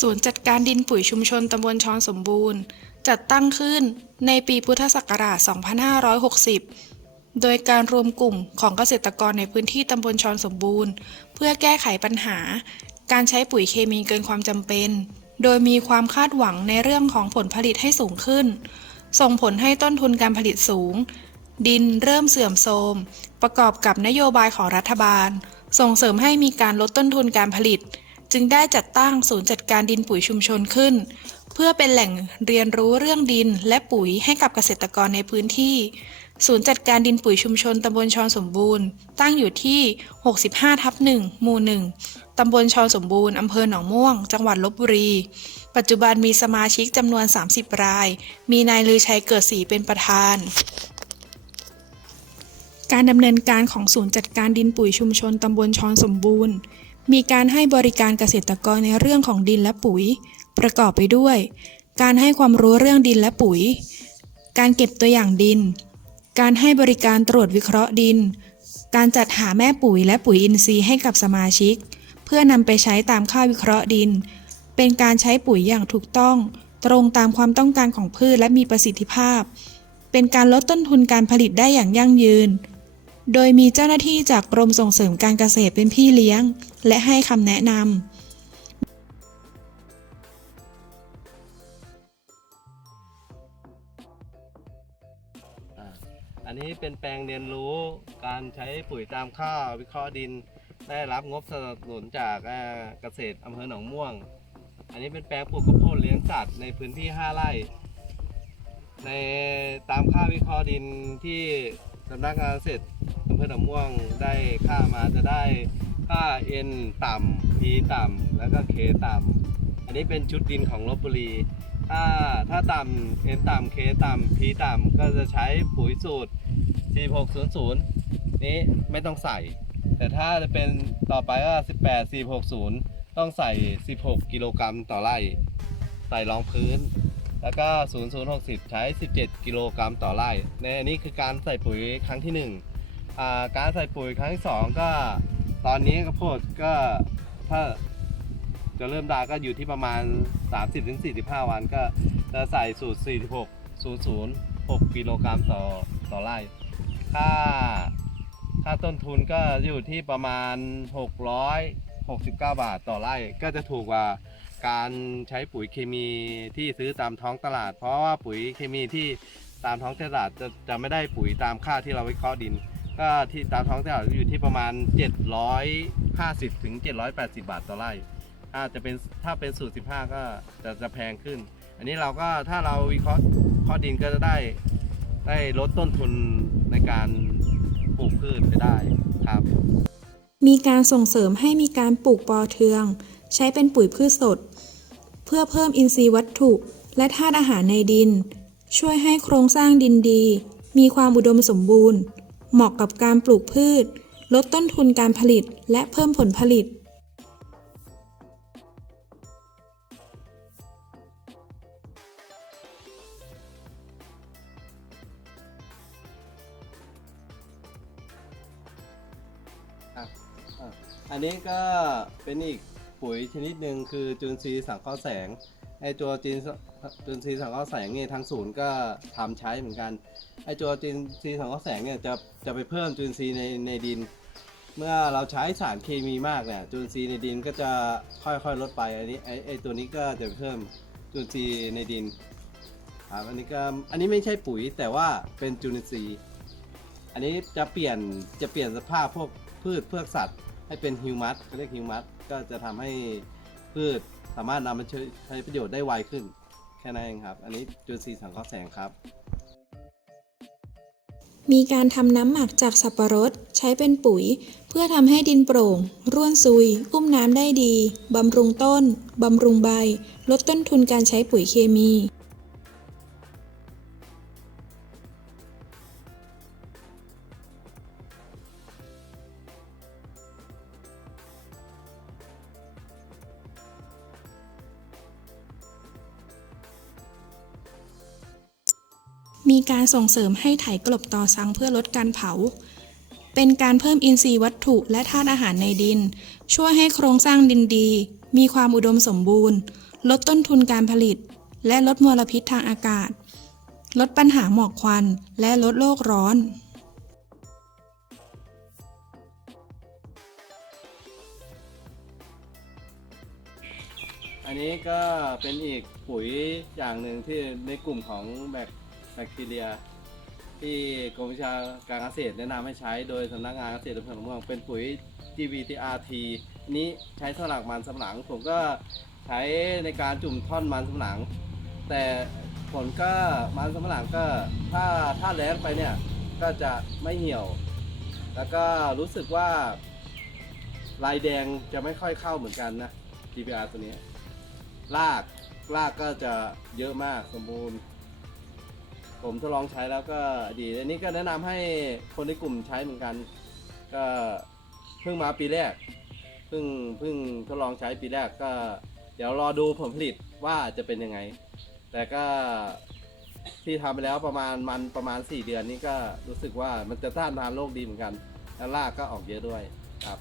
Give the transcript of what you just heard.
ศูนย์จัดการดินปุ๋ยชุมชนตำบลชอนสมบูรณ์ จัดตั้งขึ้นในปีพุทธศักราช 2560 โดยการรวมกลุ่มของเกษตรกรในพื้นที่ตำบลชอนสมบูรณ์ เพื่อแก้ไขปัญหา การใช้ปุ๋ยเคมีเกินความจำเป็น โดยมีความคาดหวังในเรื่องของผลผลิตให้สูงขึ้น ส่งผลให้ต้นทุนการผลิตสูง ดินเริ่มเสื่อมโทรมประกอบกับนโยบายของรัฐบาล ส่งเสริมให้มีการลดต้นทุนการผลิต จึงได้จัดตั้งศูนย์จัดการดินปุ๋ยชุมชนขึ้น เพื่อเป็นแหล่งเรียนรู้เรื่องดินและปุ๋ยให้กับเกษตรกรในพื้นที่ ศูนย์จัดการดินปุ๋ยชุมชนตำบลชอนสมบูรณ์ ตั้งอยู่ที่ 65ทับ1หมู่ 1ตำบลชอนสมบูรณ์อำเภอหนองม่วง จังหวัดลบบุรี ปัจจุบันมีสมาชิกจำนวน 30 ราย มีนายลือชัยเกิดศรีเป็นประธานการดำเนินการของศูนย์จัดการดินปุ๋ยชุมชนตำบลชอนสมบูรณ์ มีการให้บริการเกษตรกรในเรื่องของดินและปุ๋ย ประกอบไปด้วย การให้ความรู้เรื่องดินและปุ๋ย การเก็บตัวอย่างดิน การให้บริการตรวจวิเคราะห์ดิน การจัดหาแม่ปุ๋ยและปุ๋ยอินทรีย์ให้กับสมาชิก เพื่อนำไปใช้ตามค่าวิเคราะห์ดิน เป็นการใช้ปุ๋ยอย่างถูกต้อง ตรงตามความต้องการของพืชและมีประสิทธิภาพ เป็นการลดต้นทุนการผลิตได้อย่างยั่งยืน โดยมีเจ้าหน้าที่จากกรมส่งเสริมการเกษตรเป็นพี่เลี้ยง และให้คำแนะนำอันนี้เป็นแปลงเรียนรู้การใช้ปุ๋ยตามข้าววิเคราะห์ดิน ได้รับงบสนับสนุนจากเอ่อเกษตรอำเภอหนองม่วง อันนี้เป็นแปลงปลูกข้าวโพดเลี้ยงสัตว์ในพื้นที่ 5 ไร่ ในตามค่าวิเคราะห์ดินที่ สำนักงานเกษตรอำเภอหนองม่วงได้ค่ามาจะได้ค่า N ต่ำ P ต่ำแล้วก็ K ต่ำอันนี้เป็นชุดดินของลบบุรี ถ้าถ้าต่ำเอ็นต่ำเคต่ำพีต่ำก็จะใช้ปุ๋ยสูตร 4600 นี้ไม่ต้องใส่ แต่ถ้าจะเป็นต่อไปก็ 18 460 ต้องใส่ 16 กิโลกรัมต่อไร่ ใส่รองพื้น แล้วก็ 0060 ใช้ 17 กิโลกรัมต่อไร่ ในอันนี้คือการใส่ปุ๋ยครั้งที่ 1 อ่า การใส่ปุ๋ยครั้งที่ 2 ก็ ตอนนี้ข้าวโพดก็ถ้าจะเริ่มได้ก็อยู่ที่ประมาณ 30-45 วันก็จะใส่สูตร 46 00 6 กิโลกรัมต่อต่อไร่ ค่า ค่าต้นทุนก็อยู่ที่ประมาณ 669 บาทต่อไร่ ก็จะถูกกว่า การใช้ปุ๋ยเคมีที่ซื้อตามท้องตลาด เพราะว่าปุ๋ยเคมีที่ตามท้องตลาดจะจะไม่ได้ปุ๋ยตามค่าที่เราวิเคราะห์ดิน ก็ที่ตามท้องตลาดอยู่ที่ประมาณ 750ถึง780 บาทต่อไร่ถ้าจะเป็นถ้าเป็นสูตร 15 ก็จะจะแพงขึ้น อันนี้เราก็ถ้าเราวิเคราะห์ข้อดินก็จะได้ได้ลดต้นทุนในการปลูกพืชไปได้ครับ มีการส่งเสริมให้มีการปลูกปอเทือง ใช้เป็นปุ๋ยพืชสด พื่อเพิ่มอินทรีย์วัตถุ และธาตุอาหารในดิน ช่วยให้โครงสร้างดินดี มีความอุดมสมบูรณ์ เหมาะกับการปลูกพืช ลดต้นทุนการผลิตและเพิ่มผลผลิตอันนี้ก็เป็นอีก ปุ๋ยชนิดหนึ่งคือจุลทรีย์สังเคราะห์แสงไอตัวจุลจุลทรีย์สังเคราะห์แสงเนี่ยทางศูนย์ก็ทำใช้เหมือนกันไอตัวจุลทรีย์สังเคราะห์แสงเนี่ยจะจะไปเพิ่มจุลทรีย์ในในดิน เมื่อเราใช้สารเคมีมากเนี่ยจุลทรีย์ในดินก็จะค่อยๆลดไปอันนี้ไอไอตัวนี้ก็จะเพิ่มจุลทรีย์ในดินครับอันนี้ก็อันนี้ไม่ใช่ปุ๋ยแต่ว่าเป็นจุลทรีย์ อันนี้จะเปลี่ยนจะเปลี่ยนสภาพพวกพืชเพือกสัตว์ ให้เป็นฮิวมัสเขาเรียกฮิวมัสก็จะทำให้พืชสามารถนำมาใช้ประโยชน์ได้ไวขึ้น แค่นั้นเองครับ อันนี้จุลทรีย์สังเคราะห์แสงครับ มีการทำน้ำหมักจากสับปะรดใช้เป็นปุ๋ย เพื่อทำให้ดินโปร่ง ร่วนซุย อุ้มน้ำได้ดีบำรุงต้นบำรุงใบ ลดต้นทุนการใช้ปุ๋ยเคมี มีการส่งเสริมให้ไถกลบต่อสังเพื่อลดการเผา เป็นการเพิ่มอินทรีย์วัตถุและธาตุอาหารในดิน ช่วยให้โครงสร้างดินดี มีความอุดมสมบูรณ์ ลดต้นทุนการผลิต และลดมลพิษทางอากาศ ลดปัญหาหมอกควันและลดโลกร้อนอันนี้ก็เป็นอีกปุ๋ยอย่างหนึ่งที่ในกลุ่มของแบค แบคทีเรีย ที่กรมวิชาการเกษตรแนะนำให้ใช้โดยสำนักงานเกษตรอำเภอหนองม่วงเป็นปุ๋ย GVTRT นนี้ใช้สำหรับมันสำปะหลัง ผมก็ใช้ในการจุ่มท่อนมันสำปะหลัง แต่ผลก็มันสำปะหลังก็ถ้าถ้าแล้งไปเนี่ยก็จะไม่เหี่ยว แล้วก็รู้สึกว่า ลายแดงจะไม่ค่อยเข้าเหมือนกันนะ GPR ตัวนี้ รากรากก็จะเยอะมากสมบูรณ์ ผมทดลองใช้แล้วก็ดีอันนี้ก็แนะนำให้คนในกลุ่มใช้เหมือนกัน ก็เพิ่งมาปีแรกเพิ่งเพิ่งทดลองใช้ปีแรกก็ เดี๋ยวรอดูผลผลิตว่าจะเป็นยังไง แต่ก็ที่ทำไปแล้วประมาณมันประมาณ 4 เดือนนี้ก็รู้สึกว่ามันจะต้านทานโรคดีเหมือนกันแล้วรากก็ออกเยอะด้วยครับ